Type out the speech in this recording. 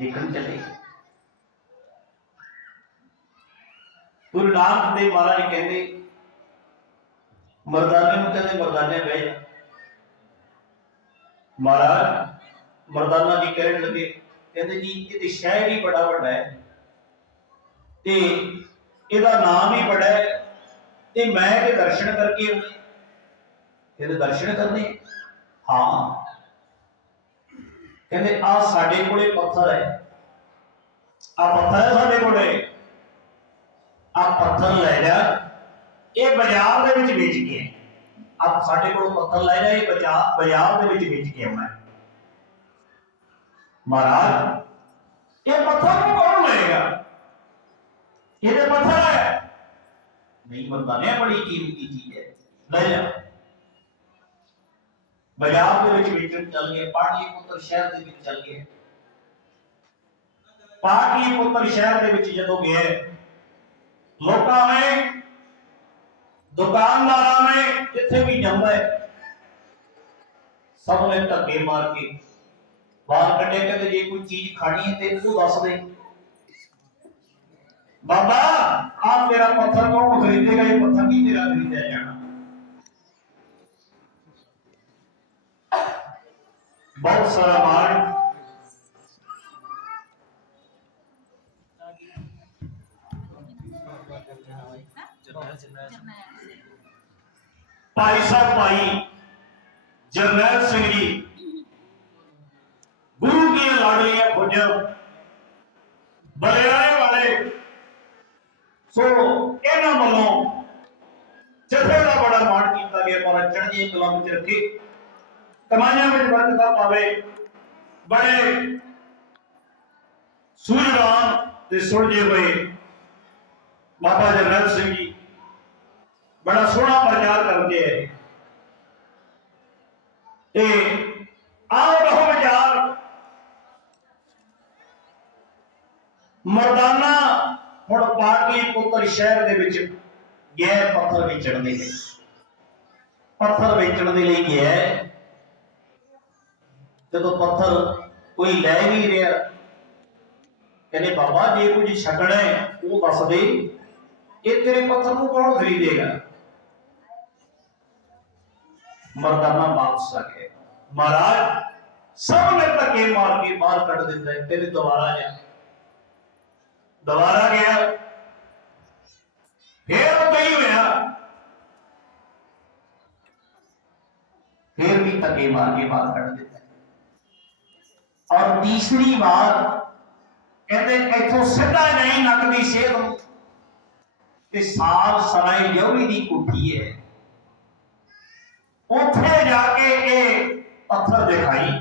ਦੇਖਣ ਚੱਲੇ। ਗੁਰੂ ਨਾਨਕ ਦੇਵ ਮਹਾਰਾਜ ਕਹਿੰਦੇ, ਮਰਦਾਨੇ ਨੂੰ ਕਹਿੰਦੇ ਮਰਦਾਨੇ ਬਹਿ ਮਹਾਰਾਜ, ਮਰਦਾਨਾ ਜੀ ਕਹਿਣ ਲੱਗੇ, ਕਹਿੰਦੇ ਜੀ ਇਹ ਤੇ ਸ਼ਹਿਰ ਹੀ ਬੜਾ ਵੱਡਾ ਹੈ ਤੇ ਇਹਦਾ ਨਾਮ ਹੀ ਬੜਾ ਹੈ ਤੇ ਮੈਂ ਇਹਦੇ ਦਰਸ਼ਨ ਕਰਕੇ ਆਉਣੇ ਦਰਸ਼ਨ ਕਰਨੇ? ਹਾਂ। ਕਹਿੰਦੇ ਆ ਸਾਡੇ ਕੋਲੇ ਪੱਥਰ ਹੈ ਆ ਪੱਥਰ ਹੈ ਸਾਡੇ ਕੋਲੇ ਆ ਪੱਥਰ ਲੈ ਜਾ ਇਹ ਬਾਜ਼ਾਰ ਦੇ ਵਿੱਚ ਵੇਚ ਕੇ ਆ ਸਾਡੇ ਕੋਲ ਪੱਥਰ ਲੈ ਜਾ ਇਹ ਬਾਜ਼ਾਰ ਬਾਜ਼ਾਰ ਦੇ ਵਿੱਚ ਵੇਚ ਕੇ ਆਉਣਾ ਹੈ। ਮਹਾਰਾਜ ਇਹ ਪੱਥਰ ਨੂੰ ਕੌਣ ਲਏਗਾ ਇਹਦੇ ਪੱਥਰ ਹੈ ਨਹੀਂ ਬੰਦਾ ਨੇ ਬੜੀ ਕੀਮਤੀ ਚੀਜ਼ ਹੈ ਲੈ ਜਾ ਬਾਜ਼ਾਰ ਦੇ ਵਿੱਚ ਵੇਚਣ ਚੱਲ ਗਏ ਪਾਟਲੀ ਪੁੱਤਰ ਸ਼ਹਿਰ ਦੇ ਵਿੱਚ ਚੱਲ ਗਏ ਪਾਟਲੀ ਪੁੱਤਰ ਸ਼ਹਿਰ ਦੇ ਵਿੱਚ ਜਦੋਂ ਗਏ ਲੋਕਾਂ ਨੇ ਦੁਕਾਨਦਾਰਾਂ ਨੇ ਜਿੱਥੇ ਵੀ ਜਾਂਦਾ ਹੈ ਸਭ ਨੇ ਧੱਕੇ ਮਾਰ ਕੇ ਬਾਹਰ ਕੱਢੇ ਕਹਿੰਦੇ ਜੇ ਕੋਈ ਚੀਜ਼ ਖਾਣੀ ਹੈ ਤੇ ਉਹ ਦੱਸ ਦੇ ਬਾਬਾ ਆ ਤੇਰਾ ਪੱਥਰ ਕੌਣ ਖਰੀਦੇਗਾ ਇਹ ਪੱਥਰ ਨਹੀਂ ਤੇਰਾ ਖਰੀਦਿਆ ਜਾਣਾ बहुत सारा मार्ग। भाई साहब, भाई, जरनैल सिंह जी, गुरु की लाडलियाँ खोज बलियाए वाले। सो इन्होंने वालों जथे का बड़ा माण किया गया, महाराज चढ़ जी कलम च रखे। ਕਮਾਈਆਂ ਵਿੱਚ ਵਰਤਦਾ ਪਾਵੇ। ਬੜੇ ਸੂਝਵਾਨ ਤੇ ਸੁਲਝੇ ਹੋਏ ਬਾਬਾ ਜਰਨੈਲ ਸਿੰਘ ਜੀ। ਬੜਾ ਸੋਹਣਾ ਪ੍ਰਚਾਰ ਕਰਦੇ ਹੈ ਤੇ ਆਓ ਰਹੋ ਵਿਚਾਰ ਮਰਦਾਨਾ ਹੁਣ ਪਾਟਲੀ ਪੁੱਤਰ ਸ਼ਹਿਰ ਦੇ ਵਿੱਚ ਗਿਆ ਪੱਥਰ ਵੇਚਣ ਦੇ ਲਈ। ਪੱਥਰ ਵੇਚਣ ਦੇ ਲਈ ਗਿਆ ਜਦੋਂ ਪੱਥਰ ਕੋਈ ਲੈ ਨਹੀਂ ਰਿਹਾ ਕਹਿੰਦੇ ਬਾਬਾ ਜੇ ਕੁਝ ਛਕਣਾ ਹੈ ਉਹ ਦੱਸ ਦੇ ਇਹ ਤੇਰੇ ਪੱਥਰ ਨੂੰ ਕੌਣ ਖਰੀਦੇਗਾ ਮਰਦਾਨਾ ਵਾਪਸ ਆ ਗਿਆ ਮਹਾਰਾਜ ਸਭ ਨੇ ਧੱਕੇ ਮਾਰ ਕੇ ਬਾਹਰ ਕੱਢ ਦਿੱਤਾ ਤੇਰੇ ਦੁਬਾਰਾ ਜਾ ਦੁਬਾਰਾ ਗਿਆ ਫੇਰ ਉਹ ਕਹੀ ਹੋਇਆ ਫੇਰ ਵੀ ਧੱਕੇ ਮਾਰ ਕੇ ਬਾਹਰ ਕੱਢ ਦਿੱਤਾ ਔਰ ਤੀਸਰੀ ਵਾਰ ਕਹਿੰਦੇ ਇੱਥੋਂ ਸਿੱਧਾ ਨਹੀਂ ਨੱਕ ਸੇਧ। ਨੂੰ ਤੇ ਸਾਲ ਸਰਾਏ ਯੌਰੀ ਦੀ ਕੋਠੀ ਹੈ। ਉੱਥੇ ਜਾ ਕੇ ਇਹ ਪੱਥਰ ਦਿਖਾਈ।